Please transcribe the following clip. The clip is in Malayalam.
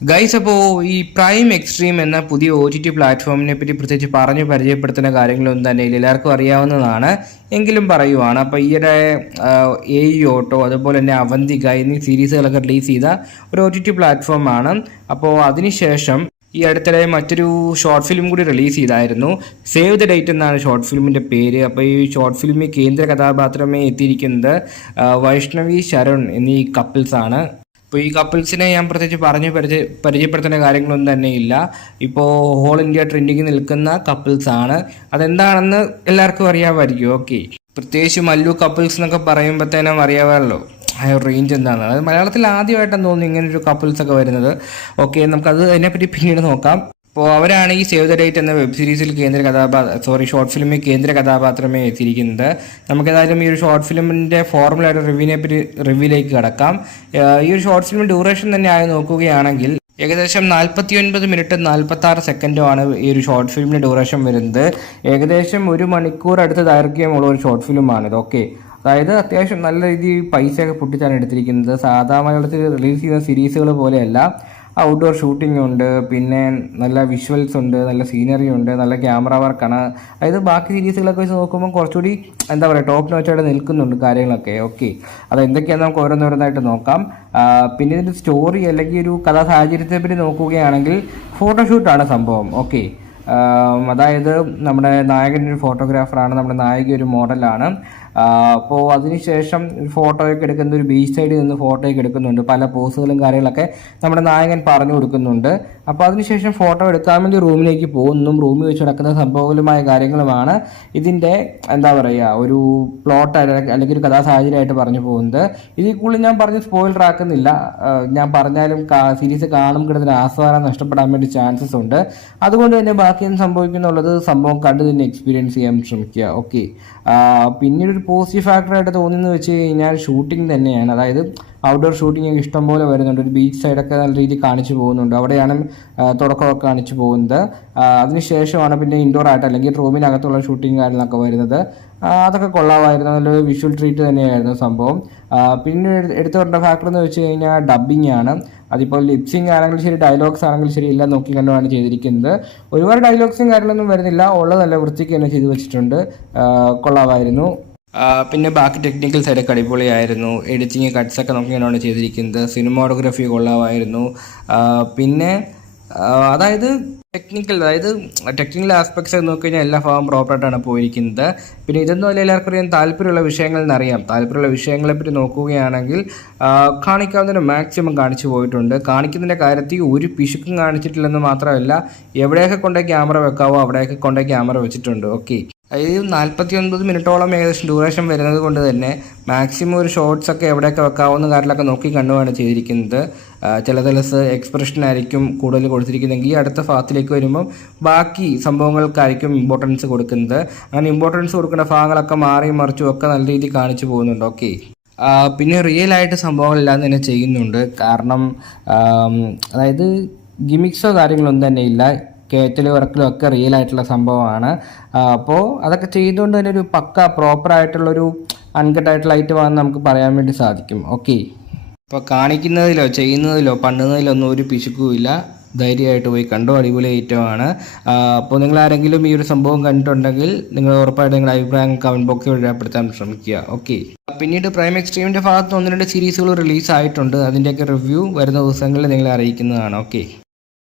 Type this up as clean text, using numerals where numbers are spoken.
ഗൈസ്, അപ്പോൾ ഈ പ്രൈം എക്സ്ട്രീം എന്ന പുതിയ OTT പ്ലാറ്റ്ഫോമിനെ പറ്റി പ്രത്യേകിച്ച് പറഞ്ഞു പരിചയപ്പെടുത്തുന്ന കാര്യങ്ങളൊന്നും തന്നെ എല്ലാവർക്കും അറിയാവുന്നതാണ്. എങ്കിലും പറയുവാണ്. അപ്പോൾ ഈയിടെ ഓട്ടോ അതുപോലെ തന്നെ അവന്തിക എന്നീ സീരീസുകളൊക്കെ റിലീസ് ചെയ്ത ഒരു OTT പ്ലാറ്റ്ഫോമാണ്. അപ്പോൾ അതിനുശേഷം ഈ അടുത്തിടെ മറ്റൊരു ഷോർട്ട് ഫിലിം കൂടി റിലീസ് ചെയ്തായിരുന്നു. സേവ് ദ ഡേറ്റ് എന്നാണ് ഷോർട്ട് ഫിലിമിൻ്റെ പേര്. അപ്പോൾ ഈ ഷോർട്ട് ഫിലിമിൽ കേന്ദ്ര കഥാപാത്രമായി എത്തിയിരിക്കുന്നത് വൈഷ്ണവി ശരൺ എന്നീ കപ്പിൾസാണ്. ഇപ്പോൾ ഈ കപ്പിൾസിനെ ഞാൻ പ്രത്യേകിച്ച് പരിചയപ്പെടുത്തേണ്ട കാര്യങ്ങളൊന്നും തന്നെ ഇല്ല. ഇപ്പോൾ ഓൾ ഇന്ത്യ ട്രെൻഡിങ്ങിൽ നിൽക്കുന്ന കപ്പിൾസാണ്. അതെന്താണെന്ന് എല്ലാവർക്കും അറിയാമായിരിക്കും. ഓക്കെ, പ്രത്യേകിച്ച് മല്ലു കപ്പിൾസ് എന്നൊക്കെ പറയുമ്പോഴത്തേനും അറിയാമല്ലോ ആ റേഞ്ച് എന്താണ്. അത് മലയാളത്തിൽ ആദ്യമായിട്ടാണ് തോന്നുന്നു ഇങ്ങനൊരു കപ്പിൾസൊക്കെ വരുന്നത്. ഓക്കെ, നമുക്കത് അതിനെപ്പറ്റി പിന്നീട് നോക്കാം. അപ്പോൾ അവരാണ് ഈ സേവ് ദ ഡേറ്റ് എന്ന വെബ് സീരീസിൽ ഷോർട്ട് ഫിലിമിൽ കേന്ദ്ര കഥാപാത്രമേ എത്തിയിരിക്കുന്നത്. നമുക്കേതായാലും ഈ ഒരു ഷോർട്ട് ഫിലിമിൻ്റെ ഫോർമുലയുടെ റിവ്യൂയിലേക്ക് കിടക്കാം. ഈ ഒരു ഷോർട്ട് ഫിലിം ഡ്യൂറേഷൻ തന്നെ ആയി നോക്കുകയാണെങ്കിൽ ഏകദേശം 49 മിനിറ്റ് 46 സെക്കൻഡുമാണ് ഈ ഒരു ഷോർട്ട് ഫിലിമിൻ്റെ ഡ്യൂറേഷൻ വരുന്നത്. ഏകദേശം 1 മണിക്കൂർ അടുത്ത് ദൈർഘ്യമുള്ള ഒരു ഷോർട്ട് ഫിലിമാണിത്. ഓക്കെ, അതായത് അത്യാവശ്യം നല്ല രീതിയിൽ പൈസയൊക്കെ പൊട്ടിച്ചാണ് എടുത്തിരിക്കുന്നത്. സാധാരണ മലയാളത്തിൽ റിലീസ് ചെയ്യുന്ന സീരീസുകൾ പോലെയല്ല. ഔട്ട്ഡോർ ഷൂട്ടിംഗ് ഉണ്ട്, പിന്നെ നല്ല വിഷ്വൽസ് ഉണ്ട്, നല്ല സീനറി ഉണ്ട്, നല്ല ക്യാമറ വർക്കാണ്. അതായത് ബാക്കി സീരീസുകളൊക്കെ വെച്ച് നോക്കുമ്പോൾ കുറച്ചുകൂടി എന്താ പറയുക ടോപ്പ് നോച്ചായിട്ട് നിൽക്കുന്നുണ്ട് കാര്യങ്ങളൊക്കെ. ഓക്കെ, അത് എന്തൊക്കെയാണെന്ന് നമുക്ക് ഓരോന്നോരോന്നായിട്ട് നോക്കാം. പിന്നെ ഇതിൻ്റെ സ്റ്റോറി അല്ലെങ്കിൽ ഒരു കഥാ സാഹചര്യത്തെ പറ്റി നോക്കുകയാണെങ്കിൽ ഫോട്ടോഷൂട്ടാണ് സംഭവം. ഓക്കെ, അതായത് നമ്മുടെ നായകൻ ഒരു ഫോട്ടോഗ്രാഫറാണ്, നമ്മുടെ നായിക ഒരു മോഡലാണ്. അപ്പോൾ അതിനുശേഷം ഫോട്ടോയൊക്കെ എടുക്കുന്ന ഒരു ബീച്ച് സൈഡിൽ നിന്ന് ഫോട്ടോയൊക്കെ എടുക്കുന്നുണ്ട്. പല പോസുകളും കാര്യങ്ങളൊക്കെ നമ്മുടെ നായകൻ പറഞ്ഞു കൊടുക്കുന്നുണ്ട്. അപ്പോൾ അതിനുശേഷം ഫോട്ടോ എടുക്കാൻ വേണ്ടി റൂമിലേക്ക് പോകുന്നു. റൂമിൽ വെച്ച് നടക്കുന്ന സംഭവങ്ങളുമായ കാര്യങ്ങളുമാണ് ഇതിൻ്റെ എന്താ പറയുക ഒരു പ്ലോട്ട് അല്ലെങ്കിൽ ഒരു കഥാസാഹചര്യമായിട്ട് പറഞ്ഞു പോകുന്നത്. ഇതിൽ കൂടുതൽ ഞാൻ പറഞ്ഞ് സ്പോയിലർ ആക്കുന്നില്ല. ഞാൻ പറഞ്ഞാലും സീരീസ് കാണുമ്പോൾ ആസ്വാദനം നഷ്ടപ്പെടാൻ വേണ്ടി ചാൻസസ് ഉണ്ട്. അതുകൊണ്ട് തന്നെ ബാക്കി എന്ത് സംഭവിക്കുന്നുള്ളത് സംഭവം കണ്ടു തന്നെ എക്സ്പീരിയൻസ് ചെയ്യാൻ ശ്രമിക്കുക. ഓക്കെ, പിന്നീട് ഒരു പോസിറ്റീവ് ഫാക്ടറായിട്ട് തോന്നുന്നത് വെച്ച് കഴിഞ്ഞാൽ ഷൂട്ടിംഗ് തന്നെയാണ്. അതായത് ഔട്ട്ഡോർ ഷൂട്ടിംഗ് ഒക്കെ ഇഷ്ടംപോലെ വരുന്നുണ്ട്. ഒരു ബീച്ച് സൈഡൊക്കെ നല്ല രീതിയിൽ കാണിച്ചു പോകുന്നുണ്ട്. അവിടെയാണ് തുടക്കമൊക്കെ കാണിച്ചു പോകുന്നത്. അതിനുശേഷമാണ് പിന്നെ ഇൻഡോർ ആയിട്ട് അല്ലെങ്കിൽ റൂമിനകത്തുള്ള ഷൂട്ടിംഗ് കാര്യങ്ങളൊക്കെ വരുന്നത്. അതൊക്കെ കൊള്ളാമായിരുന്നു. നല്ലൊരു വിഷ്വൽ ട്രീറ്റ് തന്നെയായിരുന്നു സംഭവം. പിന്നെ എടുത്തു പറഞ്ഞ ഫാക്ടർ എന്ന് വെച്ച് കഴിഞ്ഞാൽ ഡബ്ബിംഗ് ആണ്. അതിപ്പോൾ ലിപ്സിംഗ് ആണെങ്കിലും ശരി, ഡയലോഗ്സ് ആണെങ്കിലും ശരി, എല്ലാം നോക്കി കണ്ടുമാണ് ചെയ്തിരിക്കുന്നത്. ഒരുപാട് ഡയലോഗ്സും കാര്യങ്ങളൊന്നും വരുന്നില്ല, ഉള്ളത് നല്ല വൃത്തിക്ക് തന്നെ ചെയ്തു വെച്ചിട്ടുണ്ട്. കൊള്ളാമായിരുന്നു. പിന്നെ ബാക്കി ടെക്നിക്കൽ സൈഡൊക്കെ അടിപൊളിയായിരുന്നു. എഡിറ്റിങ് കട്ട്സൊക്കെ നോക്കിയാണ് ചെയ്തിരിക്കുന്നത്. സിനിമാറ്റോഗ്രഫി കൊള്ളാമായിരുന്നു. പിന്നെ അതായത് ടെക്നിക്കൽ ആസ്പെക്ട്സ് ഒക്കെ നോക്കി കഴിഞ്ഞാൽ എല്ലാ ഭാഗം പ്രോപ്പറായിട്ടാണ് പോയിരിക്കുന്നത്. പിന്നെ ഇതൊന്നും അല്ല എല്ലാവർക്കും അറിയാൻ താല്പര്യമുള്ള വിഷയങ്ങൾ എന്നറിയാം. താല്പര്യമുള്ള വിഷയങ്ങളെപ്പറ്റി നോക്കുകയാണെങ്കിൽ കാണിക്കാവുന്നതിന് മാക്സിമം കാണിച്ചു പോയിട്ടുണ്ട്. കാണിക്കുന്നതിൻ്റെ കാര്യത്തിൽ ഒരു പിശുക്കും കാണിച്ചിട്ടില്ലെന്ന് മാത്രമല്ല, എവിടെയൊക്കെ കൊണ്ടേ ക്യാമറ വെക്കാവോ അവിടെയൊക്കെ കൊണ്ടേ ക്യാമറ വെച്ചിട്ടുണ്ട്. ഓക്കെ, അതായത് 49 മിനിറ്റോളം ഏകദേശം ഡ്യൂറേഷൻ വരുന്നത് കൊണ്ട് തന്നെ മാക്സിമം ഒരു ഷോർട്സ് ഒക്കെ എവിടെയൊക്കെ വെക്കാവുന്ന കാര്യങ്ങളൊക്കെ നോക്കി കണ്ടുമാണ് ചെയ്തിരിക്കുന്നത്. ചില എക്സ്പ്രഷൻ ആയിരിക്കും കൂടുതൽ കൊടുത്തിരിക്കുന്നതെങ്കിൽ അടുത്ത ഭാഗത്തിലേക്ക് വരുമ്പം ബാക്കി സംഭവങ്ങൾക്കായിരിക്കും ഇമ്പോർട്ടൻസ് കൊടുക്കുന്നത്. അങ്ങനെ ഇമ്പോർട്ടൻസ് കൊടുക്കുന്ന ഭാഗങ്ങളൊക്കെ മാറി മറിച്ചും ഒക്കെ നല്ല രീതിയിൽ കാണിച്ചു പോകുന്നുണ്ട്. ഓക്കെ, പിന്നെ റിയൽ ആയിട്ട് സംഭവങ്ങളെല്ലാം തന്നെ ചെയ്യുന്നുണ്ട്. കാരണം അതായത് ഗിമിക്സോ കാര്യങ്ങളൊന്നും തന്നെ ഇല്ല. കയറ്റലും ഇറക്കലും ഒക്കെ റിയൽ ആയിട്ടുള്ള സംഭവമാണ്. അപ്പോൾ അതൊക്കെ ചെയ്തുകൊണ്ട് തന്നെ ഒരു പക്ക പ്രോപ്പറായിട്ടുള്ളൊരു അൺകട്ടായിട്ടുള്ള ഐറ്റമാണെന്ന് നമുക്ക് പറയാൻ വേണ്ടി സാധിക്കും. ഓക്കെ, ഇപ്പോൾ കാണിക്കുന്നതിലോ ചെയ്യുന്നതിലോ പണ്ടുന്നതിലോ ഒന്നും ഒരു പിശുക്കുമില്ല. ധൈര്യമായിട്ട് പോയി കണ്ടോ, അടിപൊളി ഐറ്റമാണ്. അപ്പോൾ നിങ്ങൾ ആരെങ്കിലും ഈ ഒരു സംഭവം കണ്ടിട്ടുണ്ടെങ്കിൽ നിങ്ങൾ ഉറപ്പായിട്ട് നിങ്ങളുടെ അഭിപ്രായം കമൻറ്റ് ബോക്സിൽ രേഖപ്പെടുത്താൻ ശ്രമിക്കുക. ഓക്കെ, പിന്നീട് പ്രൈം എക്സ്ട്രീമിൻ്റെ ഭാഗത്ത് 1-2 സീരീസുകൾ റിലീസ് ആയിട്ടുണ്ട്. അതിൻ്റെയൊക്കെ റിവ്യൂ വരുന്ന ദിവസങ്ങളിൽ നിങ്ങളെ അറിയിക്കുന്നതാണ്. ഓക്കെ.